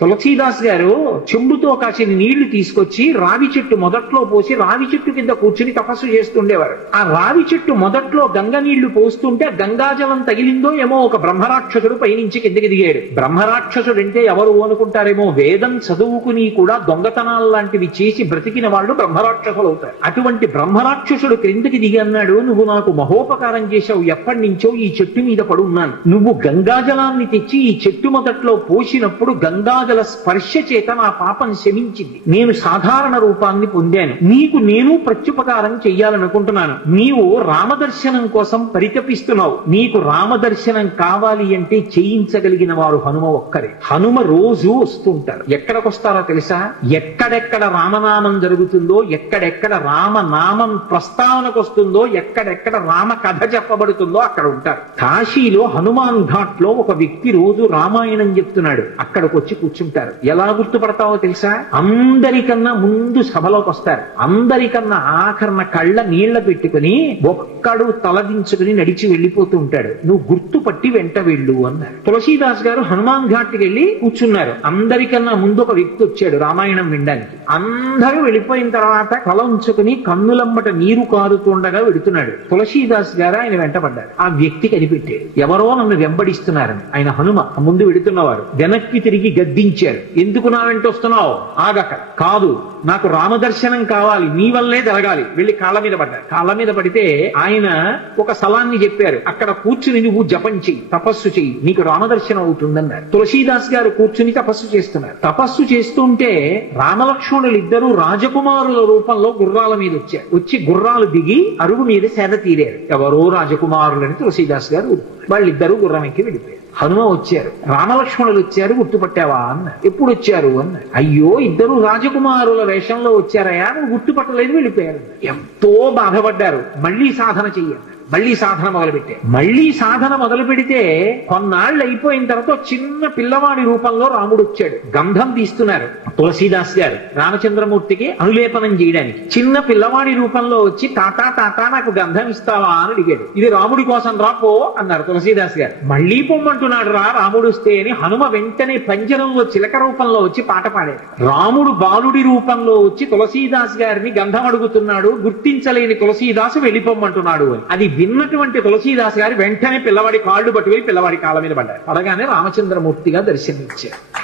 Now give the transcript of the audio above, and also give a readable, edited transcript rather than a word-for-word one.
తులసీదాస్ గారు చెంబుతో కాసిన నీళ్లు తీసుకొచ్చి రావి చెట్టు మొదట్లో పోసి రావి చెట్టు కింద కూర్చుని తపస్సు చేస్తుండేవారు. ఆ రావి చెట్టు మొదట్లో గంగ నీళ్లు పోస్తుంటే గంగాజలం తగిలిందో ఏమో ఒక బ్రహ్మరాక్షసుడు పైనుంచి కిందకి దిగాడు. బ్రహ్మరాక్షసుడు అంటే ఎవరు అనుకుంటారేమో, వేదం చదువుకుని కూడా దొంగతనాలు లాంటివి చేసి బ్రతికిన వాళ్ళు బ్రహ్మరాక్షసులు అవుతారు. అటువంటి బ్రహ్మరాక్షసుడు క్రిందకి దిగి అన్నాడు, నువ్వు నాకు మహోపకారం చేశావు, ఎప్పటి నుంచో ఈ చెట్టు మీద పడున్నాను. నువ్వు గంగాజలాన్ని తెచ్చి ఈ చెట్టు మొదట్లో పోసినప్పుడు గంగాజల స్పర్శ చేత నా పాపం శమించింది. నేను సాధారణ రూపాన్ని పొందాను. నీకు నేను ప్రత్యుపకారం చెయ్యాలనుకుంటున్నాను. నీవు రామదర్శనం కోసం పరితపిస్తున్నావు. నీకు రామదర్శనం కావాలి అంటే చేయించగలిగిన వారు హనుమ ఒక్కరే. హనుమ రోజు వస్తుంటారు. ఎక్కడికి వస్తారో తెలుసా? ఎక్కడెక్కడ రామనామం జరుగుతుందో, ఎక్కడెక్కడ రామనామం ప్రస్తావనకు వస్తుందో, ఎక్కడెక్కడ రామ కథ చెప్పబడుతుందో అక్కడ ఉంటారు. కాశీలో హనుమాన్ ఘాట్ లో ఒక వ్యక్తి రోజు రామాయణం చెప్తున్నాడు. అక్కడికి వచ్చి కూర్చుంటారు. ఎలా గుర్తుపడతావో తెలుసా? అందరికన్నా ముందు సభలోకి వస్తారు. అందరికన్నా ఆఖరణ కళ్ళ నీళ్ల పెట్టుకుని ఒక్కడు తలదించుకుని నడిచి వెళ్ళిపోతూ ఉంటాడు. నువ్వు గుర్తుపట్టి వెంట వెళ్ళు అన్నారు. తులసీదాస్ గారు హనుమాన్ ఘాట్కి వెళ్ళి కూర్చున్నారు. అందరికన్నా ముందు ఒక వ్యక్తి వచ్చాడు రామాయణం వినడానికి. అందరూ వెళ్ళిపోయిన తర్వాత తల ఉంచుకుని కన్నులమ్మట నీరు కారుతుండగా వెడుతున్నాడు. తులసీదాస్ గారు ఆయన వెంటపడ్డారు. ఆ వ్యక్తి కనిపెట్టాడు, ఎవరో నన్ను వెంబడిస్తున్నారని. ఆయన హనుమ ముందు వెడుతున్నవారు. వెనక్కి తిరిగి గద్దించారు. ఎందుకు నా వెంట వస్తున్నావు? ఆగక. కాదు, నాకు రామదర్శనం కావాలి, నీ వల్లే జరగాలి. వెళ్ళి కాళ్ళ మీద పడ్డారు. కాళ్ళ మీద పడితే ఆయన ఒక స్థలాన్ని చెప్పారు. అక్కడ కూర్చుని నువ్వు జపం చెయ్యి, తపస్సు చెయ్యి, నీకు రామదర్శనం అవుతుందన్నారు. తులసీదాస్ గారు కూర్చుని తపస్సు చేస్తున్నారు. తపస్సు చేస్తుంటే రామలక్ష్మణులు ఇద్దరు రాజకుమారుల రూపంలో గుర్రాల మీద వచ్చారు. వచ్చి గుర్రాలు దిగి అరుగు మీద సేద తీరారు. ఎవరో రాజకుమారులని తులసీదాస్ గారు వాళ్ళిద్దరూ గుర్రం ఎక్కి వెళ్ళిపోయారు. హనుమ వచ్చారు. రామలక్ష్మణులు వచ్చారు, గుర్తుపట్టావా అన్న. ఎప్పుడు వచ్చారు అన్న. అయ్యో, ఇద్దరు రాజకుమారుల వేషంలో వచ్చారయా, నువ్వు గుర్తుపట్టలేదు, వెళ్ళిపోయారు. ఎంతో బాధపడ్డారు. మళ్ళీ సాధన చెయ్యాలి. మళ్ళీ సాధన మొదలుపెట్టే. మళ్ళీ సాధన మొదలు పెడితే కొన్నాళ్ళు అయిపోయిన తర్వాత చిన్న పిల్లవాడి రూపంలో రాముడు వచ్చాడు. గంధం తీస్తున్నారు తులసీదాస్ గారు రామచంద్రమూర్తికి అనులేపనం చేయడానికి. చిన్న పిల్లవాడి రూపంలో వచ్చి తాతా తాతా నాకు గంధం ఇస్తావా అని అడిగాడు. ఇది రాముడి కోసం రా పో అన్నారు తులసీదాస్ గారు. మళ్ళీ పొమ్మంటున్నాడు రా రాముడు వస్తే అని హనుమ వెంటనే పంజరంలో చిలక రూపంలో వచ్చి పాట పాడాడు. రాముడు బాలుడి రూపంలో వచ్చి తులసీదాస్ గారిని గంధం అడుగుతున్నాడు. గుర్తించలేని తులసీదాసు వెళ్ళిపోమ్మంటున్నాడు అని. అది విన్నటువంటి తులసీదాస్ గారు వెంటనే పిల్లవాడి కాళ్ళు పట్టుకుని పిల్లవాడి కాళ్ళ మీద పడ్డారు. పడగానే రామచంద్రమూర్తిగా దర్శనమిచ్చారు.